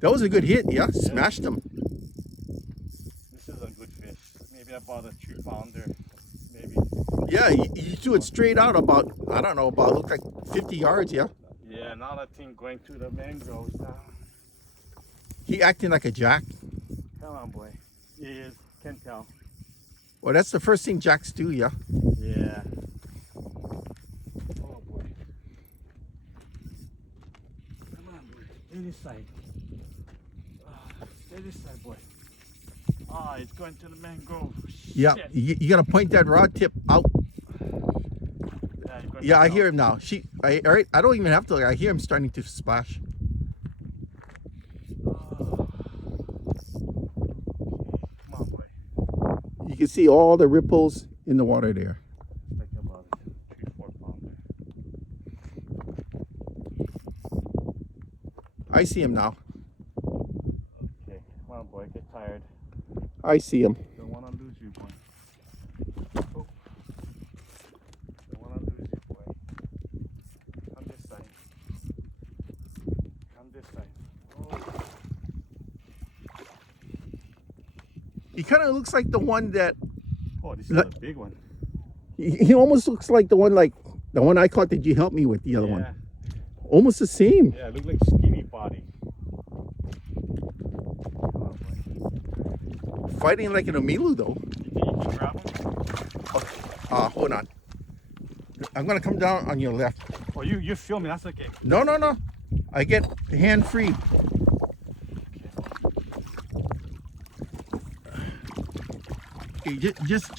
That was a good hit, yeah. Smashed him. This is a good fish. Maybe I bought a 2-pounder. Maybe. Yeah, you threw it straight out about, I don't know, about looked like 50 yards, yeah. Yeah, now that thing going through the mangroves now. He acting like a jack. Come on, boy. He is. Can tell. Well, that's the first thing jacks do, yeah. Yeah. Oh boy. Come on, boy. Stay this side. Stay this side, boy. Ah, it's going to the mangrove. Yeah, Shit. you got to point that rod tip out. Yeah, you're going Yeah, to I go. hear him now. All right, I don't even have to look. I hear him starting to splash. Oh. Come on, boy. You can see all the ripples in the water there. Like about a 3-4 pounder. I see him now. Okay, come on, boy. Get tired. I see him. Don't want to lose you, boy. Oh. Don't want to lose you, boy. Come this side. Come this side. Oh. He kind of looks like the one that, Oh, this is a big one. he almost looks like the one I caught that you helped me with, the other one. Almost the same. Yeah, look like skinny body. Come on, boy. Fighting like an Omilu though. You can grab him? Hold on. I'm gonna come down on your left. Oh, you're filming. That's okay. No. I get hand free. Okay, just